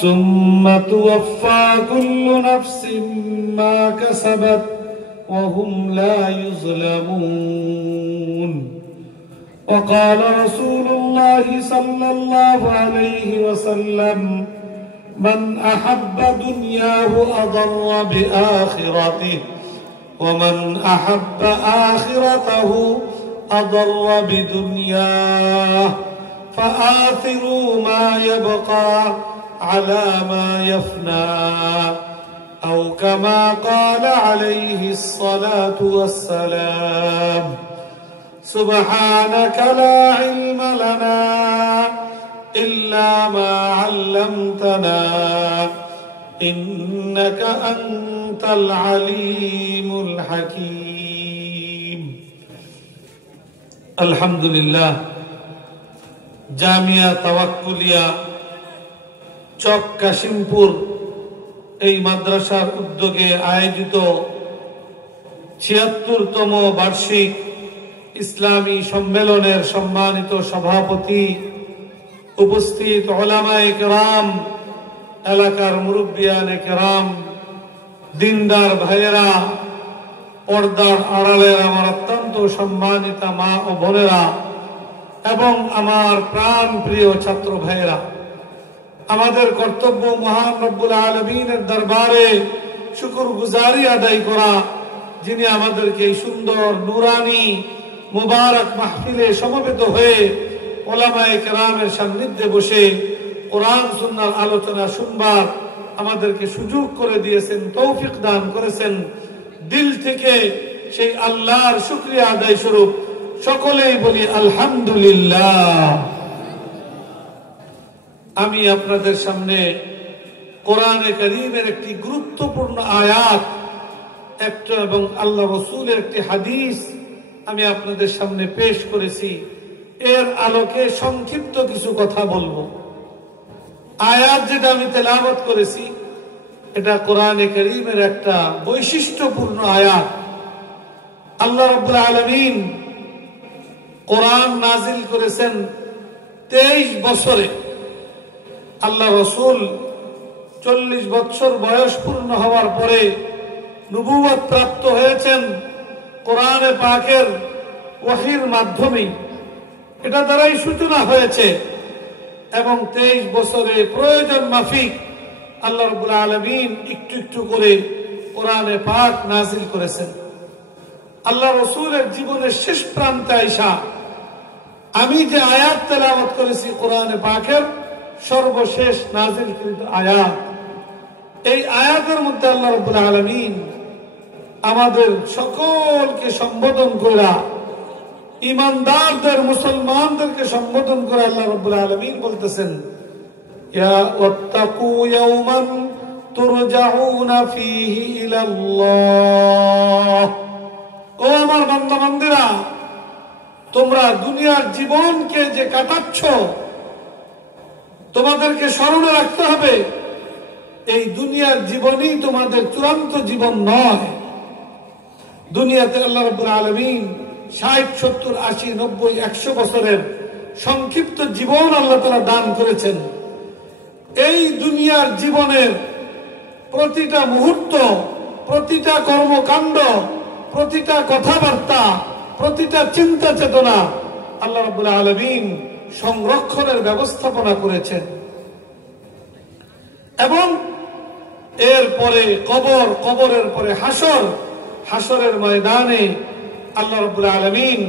ثم توفى كل نفس ما كسبت وهم لا يظلمون وقال رسول الله صلى الله عليه وسلم من أحب دنياه أضر بآخرته ومن أحب آخرته أضر بدنياه فآثروا ما يبقى على ما يفنى أو كما قال عليه الصلاة والسلام سبحانك لا علم لنا إلا ما علمتنا إنك أنت العليم الحكيم الحمد لله জামিয়া তাওয়াক্কুলিয়া চক কাশিমপুর এই মাদ্রাসার উদ্যোগে আয়োজিত ৭৬তম বার্ষিক ইসলামী সম্মেলনের সম্মানিত সভাপতি, উপস্থিত উলামায়ে কেরাম, এলাকার মুরব্বিয়ানে কেরাম, দিনদার ভাইয়েরা, পর্দার আড়ালের আমার অত্যন্ত সম্মানিতা মা ও বোনেরা এবং আমার প্রাণ প্রিয় ছাত্র ভাইয়েরা, আমাদের কর্তব্য মহান রব্বুল আলামিনের দরবারে শুকরগুজারি আদায় করা, যিনি আমাদেরকে এই সুন্দর নুরানি মুবারক মাহফিলে সমবেত হয়ে উলামায়ে কেরামের সান্নিধ্যে বসে কোরআন সুন্নাহর আলোচনা শুনবার আমাদেরকে সুযোগ করে দিয়েছেন, তৌফিক দান করেছেন। দিল থেকে সেই আল্লাহর শুকরিয়া আদায় স্বরূপ সকলেই বলি আলহামদুলিল্লাহ। আমি আপনাদের সামনে কোরআনে কারীমের একটি গুরুত্বপূর্ণ আয়াত একটা এবং আল্লাহ রাসূলের একটি হাদিস আমি আপনাদের সামনে পেশ করেছি। এর আলোকে সংক্ষিপ্ত কিছু কথা বলবো। আয়াত যেটা আমি তেলাওয়াত করেছি এটা কোরআনে কারীমের একটা বৈশিষ্ট্যপূর্ণ আয়াত। আল্লাহ রাব্বুল আলামিন কোরআন নাজিল করেছেন 23 বছরে। আল্লাহ রাসূল 40 বছর বয়স পূর্ণ হওয়ার পরে নবুয়ত প্রাপ্ত হয়েছেন কোরআনে পাকের ওহীর মাধ্যমে। এটা দ্বারাই সূচনা হয়েছে এবং 23 বছরে প্রয়োজন মাফিক আল্লাহ রাব্বুল আলামিন একটু একটু করে কোরআনে পাক নাজিল করেছেন। আল্লাহ রাসূলের জীবনের শেষ প্রান্তে আইসা আমি যে আয়াত তেলাওয়াত করেছি কোরআনে পাকের সর্বশেষ নাজিলকৃত আয়াত, এই আয়াতের মধ্যে আল্লাহ রাব্বুল আলামিন আমাদের সকলকে সম্বোধন করা, ঈমানদারদের মুসলমানদেরকে সম্বোধন করে আল্লাহ রাব্বুল আলামিন বলতেছেন, ইয়া ওয়াত্তাকু ইয়াওমান তুরজাউনা ফীহি ইলাল্লাহ। ও আমার বান্দা বান্দীরা, তোমরা দুনিয়ার জীবনকে যে কাটাচ্ছ তোমাদেরকে স্মরণে রাখতে হবে এই দুনিয়ার জীবনই তোমাদের চূড়ান্ত জীবন নয়। দুনিয়াতে আল্লাহ রাব্বুল আলামিন 60, 70, 80, 90, 100 বছরের সংক্ষিপ্ত জীবন আল্লাহ তাআলা দান করেছেন। এই দুনিয়ার জীবনের প্রতিটা মুহূর্ত, প্রতিটা কর্মকাণ্ড, প্রতিটা কথাবার্তা, প্রতিটা চিন্তা চেতনা আল্লাহ রাব্বুল আলামিন সংরক্ষণের ব্যবস্থাপনা করেছেন। এবং এরপরে কবর, কবরের পরে হাসর, হাসরের ময়দানে আল্লাহ রাব্বুল আলামিন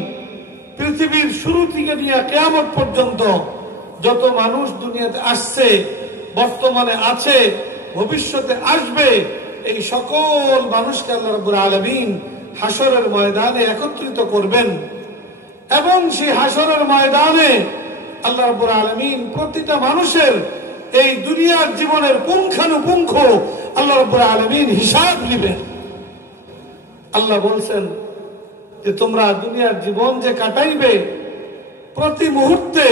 পৃথিবীর শুরু থেকে নিয়ে কিয়ামত পর্যন্ত যত মানুষ দুনিয়াতে আসছে, বর্তমানে আছে, ভবিষ্যতে আসবে, এই সকল মানুষকে আল্লাহ রাব্বুল আলামিন হাসরের ময়দানে একত্রিত করবেন। এবং সেই হাসরের ময়দানে আল্লাহ রাব্বুল আলামিন প্রতিটা মানুষের এই দুনিয়ার জীবনের পুঙ্খানুপুঙ্খ আল্লাহ রাব্বুল আলামিন হিসাব নেবেন। আল্লাহ বলছেন যে তোমরা দুনিয়ার জীবন যে কাটাইবে প্রতি মুহূর্তে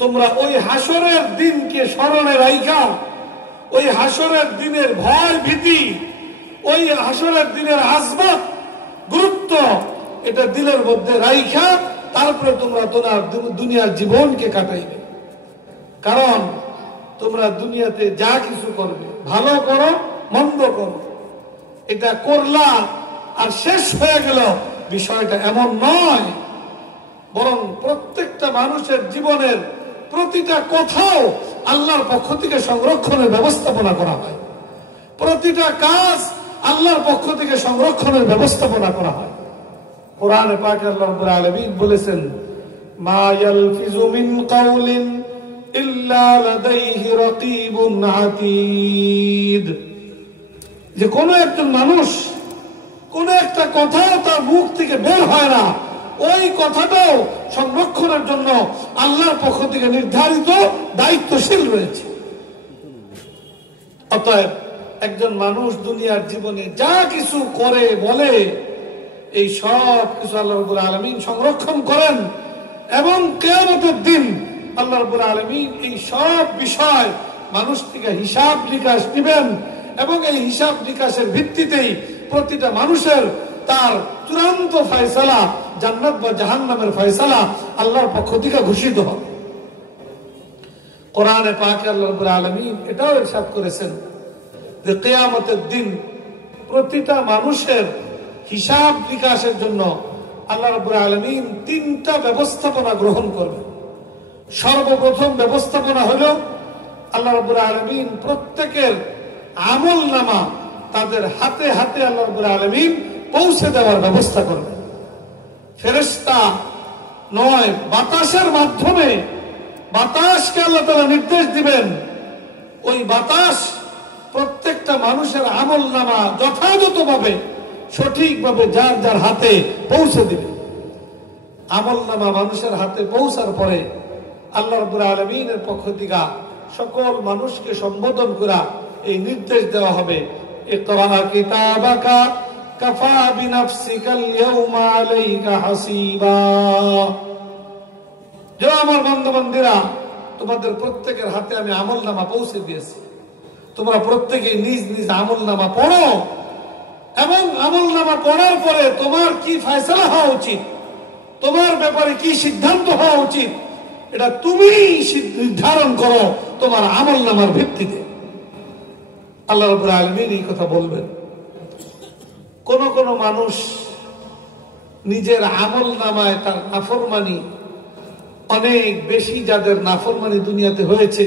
তোমরা ওই হাসরের দিনকে স্মরণে রাইখা, ওই হাসরের দিনের ভয় ভীতি, ওই হাসরের দিনের আজমত, গুরুত্ব, এটা দিলের মধ্যে রাইখা তারপরে তোমরা তোমার দুনিয়ার জীবনকে কাটাইবে। কারণ তোমরা দুনিয়াতে যা কিছু করবে, ভালো করো মন্দ করো, এটা করলা আর শেষ হয়ে গেল, বিষয়টা এমন নয়। বরং প্রত্যেকটা মানুষের জীবনের প্রতিটা কথাও আল্লাহর পক্ষ থেকে সংরক্ষণের ব্যবস্থাপনা করা হয়। প্রতিটা কাজ আল্লাহর পক্ষ থেকে সংরক্ষণের ব্যবস্থাপনা করা হয়। কোরআনে পাকে আল্লাহ রাব্বুল আলামিন বলেছেন, মা ইয়ালফিজু মিন কাউলিন ইল্লা লাদাইহি রাকীবুন আতীদ। যে কোন একজন মানুষ কোন একটা কথাও তার মুখ থেকে বের হয় না, ওই কথাটাও সংরক্ষণের জন্য আল্লাহর পক্ষ থেকে নির্ধারিত দায়িত্বশীল রয়েছে। অতএব একজন মানুষ দুনিয়ার জীবনে যা কিছু করে বলে, এই সব কিছু আল্লাহ রাব্বুল আলামিন সংরক্ষণ করেন, এবং কিয়ামতের দিন আল্লাহ রাব্বুল আলামিন এই সব বিষয় মানুষ থেকে হিসাব নিকাশ দিবেন, এবং এই হিসাব নিকাশের ভিত্তিতেই প্রতিটা মানুষের তার চূড়ান্ত ফয়সালা, জান্নাত বা জাহান্নামের ফয়সালা আল্লাহর পক্ষ থেকে ঘোষিত হবে। কোরআনে পাকে আল্লাহ রাব্বুল আলামিন এটাও ইরশাদ করেছেন যে কিয়ামতের দিন প্রতিটা মানুষের হিসাব নিকাশের জন্য আল্লাহ রাব্বুল আলামিন তিনটা ব্যবস্থাপনা গ্রহণ করবেন। সর্বপ্রথম ব্যবস্থাপনা হলো আল্লাহ রাব্বুল আলামিন প্রত্যেকের আমল নামা তাদের হাতে হাতে আল্লাহ রাব্বুল আলামিন পৌঁছে দেওয়ার ব্যবস্থা করবেন। ফেরেশতা নয়, বাতাসের মাধ্যমে বাতাসকে আল্লাহ তাআলা নির্দেশ দিবেন, ওই বাতাস প্রত্যেকটা মানুষের আমল নামা যথাযথভাবে সঠিকভাবে যার যার হাতে পৌঁছে দিবে। আমল নামা মানুষের হাতে পৌঁছার পরে আল্লাহ রাব্বুল আলামিনের পক্ষ থেকে সকল মানুষকে সম্বোধন করা এই নির্দেশ দেওয়া হবে, ইকরা কিতাবাকা কাফা বিনাফসিকাল ইয়াউমা আলাইকা হাসিবা। যে আমার বান্দা-বান্দীরা, তোমাদের প্রত্যেকের হাতে আমি আমলনামা পৌঁছে দিয়েছি, তোমরা প্রত্যেকে নিজ নিজ আমলনামা পড়ো, এবং আমলনামা পড়ার পরে তোমার কি ফয়সালা হওয়া উচিত, তোমার ব্যাপারে কি সিদ্ধান্ত হওয়া উচিত, এটা তুমি নির্ধারণ করো তোমার আমলনামার ভিত্তিতে। আল্লাহ রাব্বুল আলামিন এই কথা বলবেন। কোন কোন মানুষ নিজের আমলনামায় তার নাফরমানি অনেক বেশি, যাদের নাফরমানি দুনিয়াতে হয়েছে,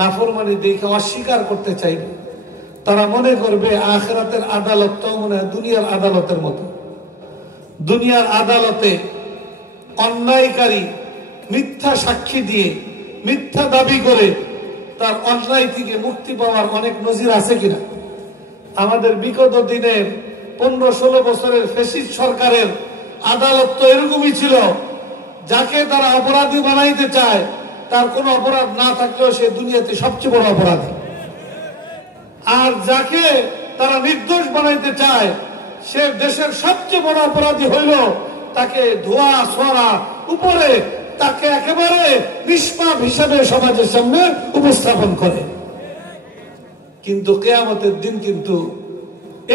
নাফরমানি দেখে অস্বীকার করতে চাইবে। তারা মনে করবে আখিরাতের আদালতটাও মনে হয় দুনিয়ার আদালতের মতো। দুনিয়ার আদালতে অন্যায়কারী মিথ্যা সাক্ষী দিয়ে মিথ্যা দাবি করে তার অন্যায় থেকে মুক্তি পাওয়ার অনেক নজির আছে কিনা? আমাদের বিগত দিনের 15-16 বছরের ফ্যাসিস্ট সরকারের আদালত তো এরকমই ছিল, যাকে তারা অপরাধী বানাইতে চায় তার কোনো অপরাধ না থাকলেও সে দুনিয়াতে সবচেয়ে বড় অপরাধী, আর যাকে তারা নির্দোষ বানাইতে চায় সে দেশের সবচেয়ে বড় অপরাধী হইল, তাকে ধোয়া সোয়া উপরে তাকে একেবারে নিষ্পাপ হিসাবে সমাজের সামনে উপস্থাপন করে। কিন্তু কিয়ামতের দিন কিন্তু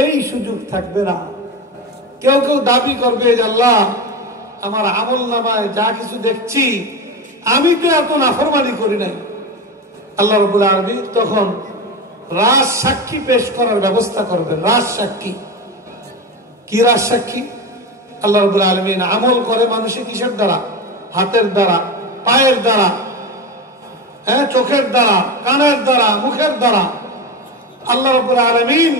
এই সুযোগ থাকবে না। কেউ কেউ দাবি করবে যে আল্লাহ, আমার আমলনামায় যা কিছু দেখছি আমি তো এত নাফরমানি করি নাই। আল্লাহ রাব্বুল আলামিন তখন রাজ সাক্ষী পেশ করার ব্যবস্থা করবেন। রাজ সাক্ষী কি? রাজ সাক্ষী আল্লাহ রাব্বুল আলামিন আমল করে মানুষের কিসের দ্বারা? হাতের দ্বারা, পায়ের দ্বারা, চোখের দ্বারা, কানের দ্বারা, মুখের দ্বারা। আল্লাহ রাব্বুল আলামিন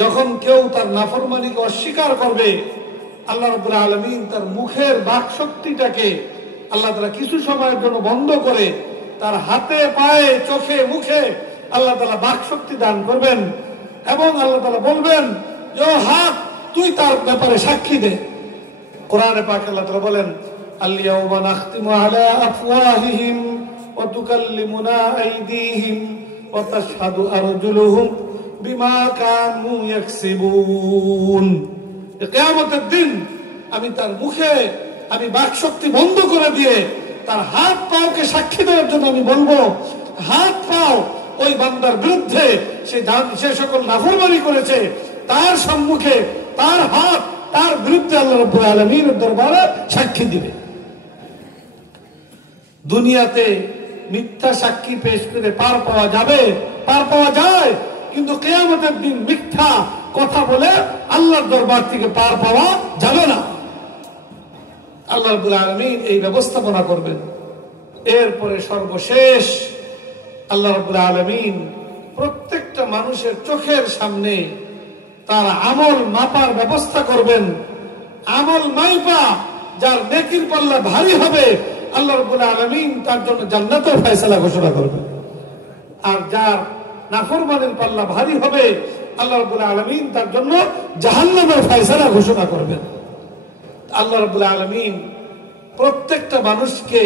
যখন কেউ তার নাফরমানিকে অস্বীকার করবে, আল্লাহ রাব্বুল আলামিন তার মুখের বাক শক্তিটাকে আল্লাহ তাআলা কিছু সময়ের জন্য বন্ধ করে তার হাতে পায়ে চোখে মুখে আল্লাহ তাআলা বাক শক্তি দান করবেন, এবং আল্লাহ তাআলা বলবেন যে হাত তুই তার ব্যাপারে সাক্ষী দে। কোরআনে পাকে আল্লাহ তাআলা বলেন, আল-ইয়াওমা নাখতিমু আলা আফওয়াহিহিম ওয়া তুকাল্লিমুনা আইদিহিম ওয়া তাশহাদু আরজুলুহুম বিমা কানু ইয়াকসিবুন। কিয়ামতের দিন আমি তার মুখে আমি বাক শক্তি বন্ধ করে দিয়ে তার হাত পাওকে সাক্ষী দেওয়ার জন্য আমি বলবো, হাত পাও ওই বান্দার বিরুদ্ধে সে সকল নাফরমানি করেছে, তার সম্মুখে তার হাত তার বিরুদ্ধে আল্লাহ রাব্বুল আলামিনের দরবারে সাক্ষী দিবে। দুনিয়াতে মিথ্যা সাক্ষী পেশ করে পার পাওয়া যাবে, পার পাওয়া যায়, কিন্তু কিয়ামতের দিন মিথ্যা কথা বলে আল্লাহর দরবার থেকে পার পাওয়া যাবে না। আল্লাহ রাব্বুল আলামিন এই ব্যবস্থাপনা করবেন। এরপরে সর্বশেষ আল্লাহ রাব্বুল আলামিন প্রত্যেকটা মানুষের চোখের সামনে তার আমল মাপার ব্যবস্থা করবেন। আমল মাইপা যার নেকির পাল্লা ভারী হবে আল্লাহ রাব্বুল আলামিন তার জন্য জান্নাতের ফয়সালা ঘোষণা করবেন, আর যার নাফরমানের পাল্লা ভারী হবে আল্লাহ রাব্বুল আলামিন তার জন্য জাহান্নামের ফয়সালা ঘোষণা করবেন। আল্লাহ রাব্বুল আলামিন প্রত্যেকটা মানুষকে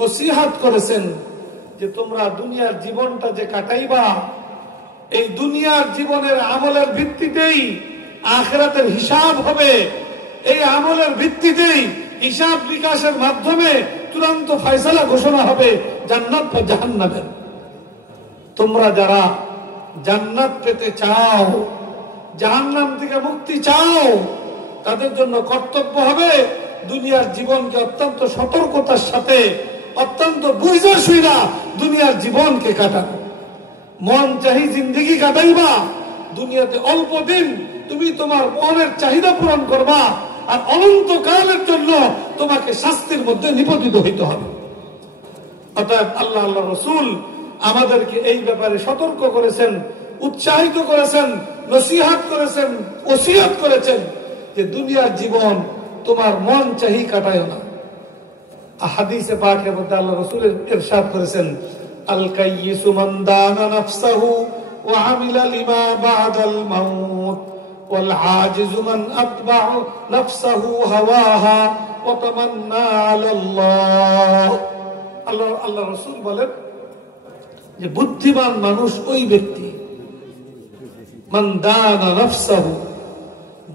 নসিহত করেছেন যে তোমরা দুনিয়ার জীবনটা যে কাটাইবা, এই দুনিয়ার জীবনের আমলের ভিত্তিতেই আখিরাতের হিসাব হবে। এই আমলের ভিত্তিতেই হিসাব বিকাশের মাধ্যমে চূড়ান্ত ফয়সালা ঘোষণা হবে জান্নাত বা জাহান্নামের। তোমরা যারা জান্নাত পেতে চাও, জাহান্নাম থেকে মুক্তি চাও, তাদের জন্য কর্তব্য হবে দুনিয়ার জীবনকে অত্যন্ত সতর্কতার সাথে, অত্যন্ত বুঝা শুইরা দুনিয়ার জীবনকে কাটানো। মন চাহি জিন্দেগি কাটাইবা, দুনিয়াতে অল্প দিন তুমি তোমার মনের চাহিদা পূরণ করবা, আর অনন্তকালের জন্য তোমাকে শাস্তির মধ্যে নিপতিত হইতে হবে। অতএব আল্লাহ আল্লাহ রসুল আমাদেরকে এই ব্যাপারে সতর্ক করেছেন, উৎসাহিত করেছেন, নসিহত করেছেন, ওসিয়ত করেছেন যে দুনিয়ার জীবন তোমার মন চাহি কাটায় না। হাদিসে পাকের মধ্যে আল্লাহ রাসূল ইরশাদ করেছেন, আল কাইয়িসু মান দানা নাফসাহু ওয়া আমিলা লিমা বাদাল মাউত ওয়াল আজিজু মান আতবা'া নাফসাহু হাওয়াহা ওয়া তামান্না আলাল্লাহ। আল্লাহ রাসূল বলেন যে বুদ্ধিমান মানুষ ওই ব্যক্তি, মান দানা নাফসাহু,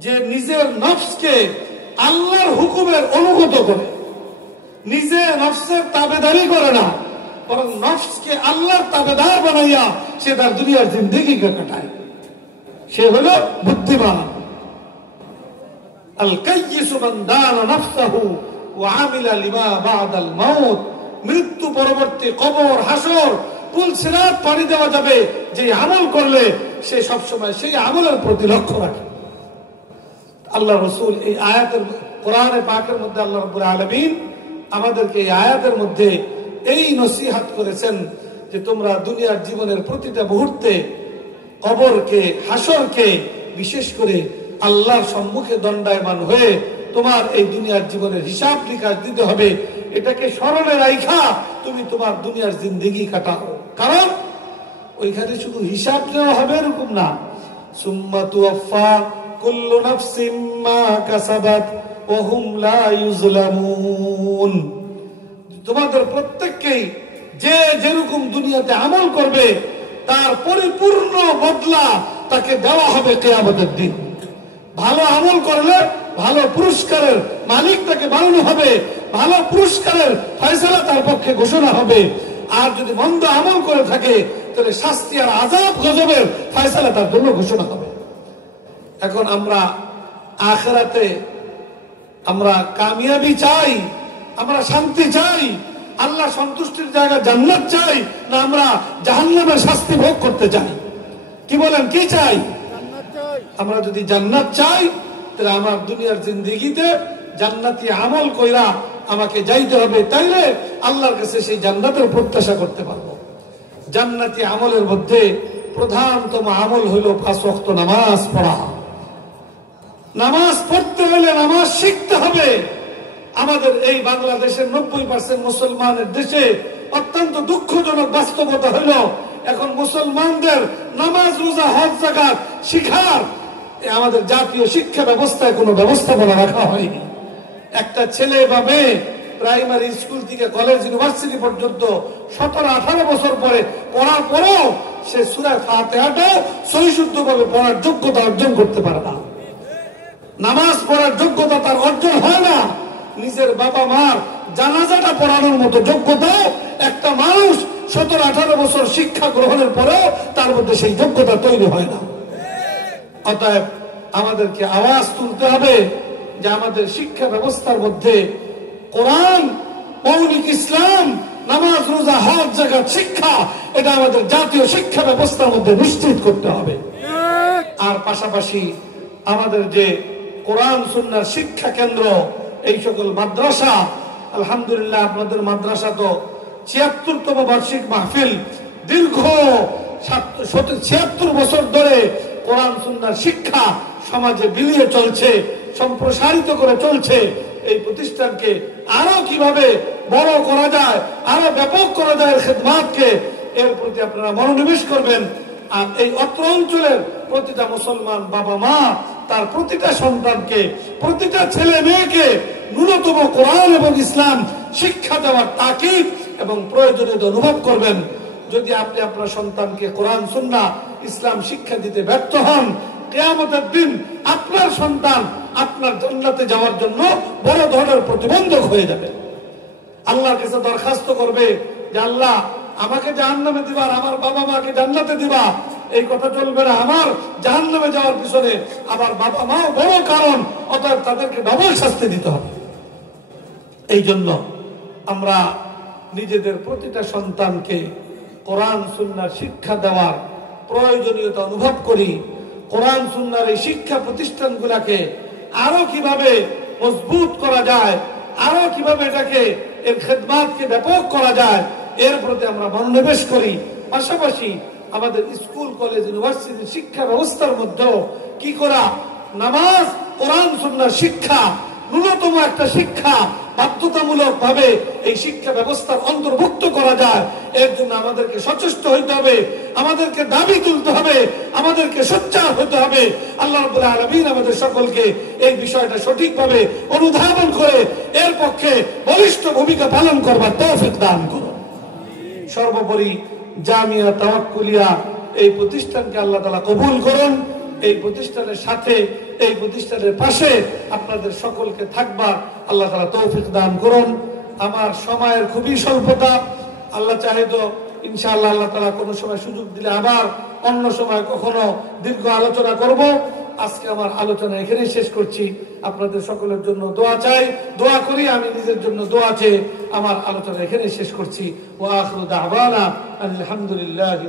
যে নিজের নফসকে আল্লাহর হুকুমের অনুগত করে, নিজে নফসের তাবেদারি করে না, বরং নফসকে আল্লাহর তাবেদার বানাইয়া সে তার দুনিয়ার জিন্দেগিকে কাটায়, সে হলো বুদ্ধিমান। আল কাইয়িসু মান দানা নাফসাহু ওয়া আমিলা লিমা বাদাল মাউত, মৃত্যু পরবর্তী কবর, হাসর, পুল সিরাত পাড়ি দেওয়া যাবে যে আমল করলে সে সবসময় সেই আমলের প্রতি লক্ষ্য রাখে। আল্লাহ রাসূল এই আয়াতের কোরআনে পাকের মধ্যে আল্লাহ রাব্বুল আলামিন আমাদেরকে এই আয়াতের মধ্যে এই নসিহত করেছেন যে তোমরা দুনিয়ার জীবনের প্রতিটা মুহূর্তে কবরকে, হাসরকে, বিশেষ করে আল্লাহর সম্মুখে দণ্ডায়মান হয়ে তোমার এই দুনিয়ার জীবনের হিসাব নিকাশ দিতে হবে, এটাকে স্মরণে রাখা তুমি তোমার দুনিয়ার জিন্দেগি কাটাও। কারণ ওইখানে শুধু হিসাব নেওয়া হবে এরকম না, সুম্মা তুওয়াফা কুল্লু নাফসিম মা কাসাবাত ওয়া হুম লা ইউজলামুন। তোমাদের প্রত্যেককেই যে যেরকম দুনিয়াতে আমল করবে তার পরিপূর্ণ বদলা তাকে দেওয়া হবে কিয়ামতের দিন। ভালো আমল করলে ভালো পুরস্কারের মালিক তাকে বানানো হবে, ভালো পুরস্কারের ফয়সালা তার পক্ষে ঘোষণা হবে। আর যদি মন্দ আমল করে থাকে তাহলে শাস্তি আর আযাব গজবের ফয়সালা তার জন্য ঘোষণা হবে। এখন আমরা আখিরাতে আমরা কামিয়াবি চাই, আমরা শান্তি চাই, আল্লাহ সন্তুষ্টির জায়গা জান্নাত চাই, না আমরা জাহান্নামের শাস্তি ভোগ করতে চাই? কি বলেন, কি চাই? আমরা যদি জান্নাত চাই তাহলে আমার দুনিয়ার জিন্দেগিতে জান্নাতি আমল কইরা আমাকে যাইতে হবে, তাইলে আল্লাহর কাছে সেই জান্নাতের প্রত্যাশা করতে পারবো। জান্নাতি আমলের মধ্যে প্রধানতম আমল হইল 5 ওয়াক্ত নামাজ পড়া। নামাজ পড়তে হলে নামাজ শিখতে হবে। আমাদের এই বাংলাদেশের 90% মুসলমানের দেশে অত্যন্ত দুঃখজনক বাস্তবতা হইল এখন মুসলমানদের নামাজ, রোজা, হজ, যাকাত শিখার আমাদের জাতীয় শিক্ষা ব্যবস্থায় কোনো ব্যবস্থাপনা রাখা হয়নি। একটা ছেলে বা মেয়ে প্রাইমারি স্কুল থেকে কলেজ, ইউনিভার্সিটি পর্যন্ত 17-18 বছর পরে পড়ার পরেও সে সূরা ফাতিহাটাও সহিশুদ্ধভাবে পড়ার যোগ্যতা অর্জন করতে পারে না। নামাজ পড়ার যোগ্যতা তার অর্জন হয় না। নিজের বাবা মার জানাজাটা পড়ানোর মতো যোগ্যতাও একটা মানুষ 17-18 বছর শিক্ষা গ্রহণের পরেও তার মধ্যে সেই যোগ্যতা তৈরি হয় না। অতএব আমাদেরকে আওয়াজ তুলতে হবে যে আমাদের শিক্ষা ব্যবস্থার মধ্যে কোরআন, মৌলিক ইসলাম নামাজ, রোজা, হজ, যাকাত, শিক্ষা, এটা আমাদের জাতীয় শিক্ষা ব্যবস্থার মধ্যে নিশ্চিত করতে হবে। আর পাশাপাশি আমাদের যে কোরআন সুন্নাহর শিক্ষা কেন্দ্র, এই সকল মাদ্রাসা, আলহামদুলিল্লাহ আপনাদের মাদ্রাসা তো ৭৬তম বার্ষিক মাহফিল, দীর্ঘ ৭৬ বছর ধরে কোরআন সুন্নাহর শিক্ষা সমাজে বিলিয়ে চলছে, সম্প্রসারিত করে চলছে। এই প্রতিষ্ঠানকে আরো কিভাবে বড় করা যায়, আরো ব্যাপক করা যায় খেদমাতকে, এর প্রতি আপনারা মনোনিবেশ করবেন। আর এই অত্র অঞ্চলের প্রতিটা মুসলমান বাবা মা তার প্রতিটা সন্তানকে, প্রতিটা ছেলে মেয়েকে ন্যূনতম কোরআন এবং ইসলাম শিক্ষা দেওয়ার তাকিদ এবং প্রয়োজনীয়তা অনুভব করবেন। যদি আপনি আপনার সন্তানকে কোরআন সুন্নাহ ইসলাম শিক্ষা দিতে ব্যর্থ হন, কিয়ামতের দিন আপনার সন্তান আপনার জান্নাতে যাওয়ার জন্য বড় ধরনের প্রতিবন্ধক হয়ে যাবে। আল্লাহর কাছে দরখাস্ত করবে যে আল্লাহ আমাকে জাহান্নামে দিবা, আমার বাবা মাকে জান্নাতে দিবা। এই কথা চলবে না। আমার জাহান্নামে যাওয়ার পিছনে আমার বাবা মাও বড় কারণ, অতএব তাদেরকে ডবল শাস্তি দিতে হবে। এই জন্য আমরা নিজেদের প্রতিটা সন্তানকে কোরআন সুন্নাহর শিক্ষা দেওয়ার প্রয়োজনীয়তা অনুভব করি। কোরআন সুন্নাহর এই শিক্ষা প্রতিষ্ঠানগুলোকে আরো কিভাবে মজবুত করা যায়, আরো কিভাবে এটাকে এর খেদমাতকে ব্যাপক করা যায়, এর প্রতি আমরা মনোনিবেশ করি। পাশাপাশি আমাদের স্কুল, কলেজ, ইউনিভার্সিটির শিক্ষা ব্যবস্থার মধ্যেও কি করা, নামাজ, কোরআন সুন্নাহর শিক্ষা, ন্যূনতম একটা শিক্ষা বাধ্যতামূলক ভাবে এই শিক্ষা ব্যবস্থার অন্তর্ভুক্ত করা যায়, এর জন্য আমাদেরকে সচেষ্ট হইতে হবে, আমাদেরকে দাবি তুলতে হবে, আমাদেরকে সোচ্চার হতে হবে। আল্লাহ রাব্বুল আলামিন আমাদের সকলকে এই বিষয়টা সঠিকভাবে অনুধাবন করে এর পক্ষে বলিষ্ঠ ভূমিকা পালন করবার তৌফিক দান করুন। সর্বোপরি জামিয়া তাওয়াক্কুলিয়া এই প্রতিষ্ঠানকে আল্লাহ তাআলা কবুল করুন। এই প্রতিষ্ঠানের সাথে, এই প্রতিষ্ঠানের পাশে আপনাদের সকলকে থাকবার আল্লাহ তাআলা তৌফিক দান করুন। আমার সময়ের খুবই স্বল্পতা, আল্লাহ চাহে তো ইনশাআল্লাহ আল্লাহ তাআলা কোনো সময় সুযোগ দিলে আবার অন্য সময় কখনো দীর্ঘ আলোচনা করব। আজকে আমার আলোচনা এখানেই শেষ করছি। আপনাদের সকলের জন্য দোয়া চাই, দোয়া করি, আমি নিজের জন্য দোয়া চেয়ে আমার আলোচনা এখানেই শেষ করছি। ওয়া আখিরু দাওয়ানা আলহামদুলিল্লাহি।